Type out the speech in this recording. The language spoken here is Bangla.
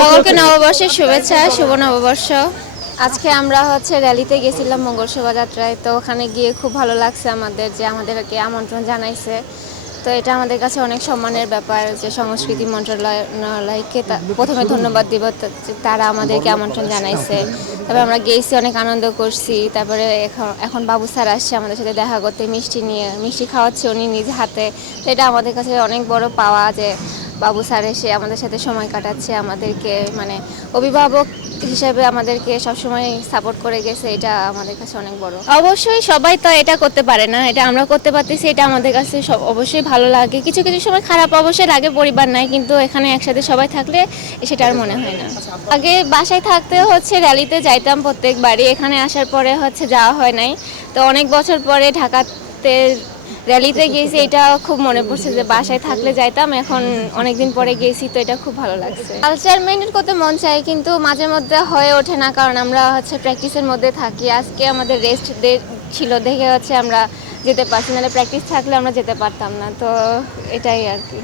সকলকে নববর্ষের শুভেচ্ছা, শুভ নববর্ষ। আজকে আমরা র্যালিতে গেছিলাম মঙ্গল শোভাযাত্রায়। তো ওখানে গিয়ে খুব ভালো লাগছে আমাদের, যে আমাদেরকে আমন্ত্রণ জানাইছে। তো এটা আমাদের কাছে অনেক সম্মানের ব্যাপার যে সংস্কৃতি মন্ত্রণালয়কে প্রথমে ধন্যবাদ দিব, তারা আমাদেরকে আমন্ত্রণ জানাইছে। তারপরে আমরা গেছি, অনেক আনন্দ করছি। তারপরে এখন বাবু স্যার আসছে আমাদের সাথে দেখা করতে, মিষ্টি খাওয়াচ্ছে উনি নিজ হাতে। তো এটা আমাদের কাছে অনেক বড় পাওয়া যে বাবু স্যার এসে আমাদের সাথে সময় কাটাচ্ছে, আমাদেরকে মানে অভিভাবক হিসেবে আমাদেরকে সবসময় সাপোর্ট করে গেছে। এটা আমাদের কাছে অনেক বড়। অবশ্যই সবাই তো এটা করতে পারে না, এটা আমরা করতে পারতেছি, এটা আমাদের কাছে অবশ্যই ভালো লাগে। কিছু কিছু সময় খারাপ অবশ্যই লাগে, পরিবার নাই, কিন্তু এখানে একসাথে সবাই থাকলে সেটা আর মনে হয় না। আগে বাসায় থাকতে র্যালিতে যাইতাম প্রত্যেকবারই, এখানে আসার পরে যাওয়া হয় নাই। তো অনেক বছর পরে ঢাকাতে র্যালিতে গেছি, এটা খুব মনে পড়ছে যে বাসায় থাকলে যাইতাম, এখন অনেকদিন পরে গেছি, তো এটা খুব ভালো লাগছে। কালচার মেনটেন করতে মন চাই, কিন্তু মাঝে মধ্যে হয়ে ওঠে না, কারণ আমরা প্র্যাকটিসের মধ্যে থাকি। আজকে আমাদের রেস্ট ডে ছিল দেখে আমরা যেতে পারছি, নাহলে প্র্যাকটিস থাকলে আমরা যেতে পারতাম না। তো এটাই আর কি।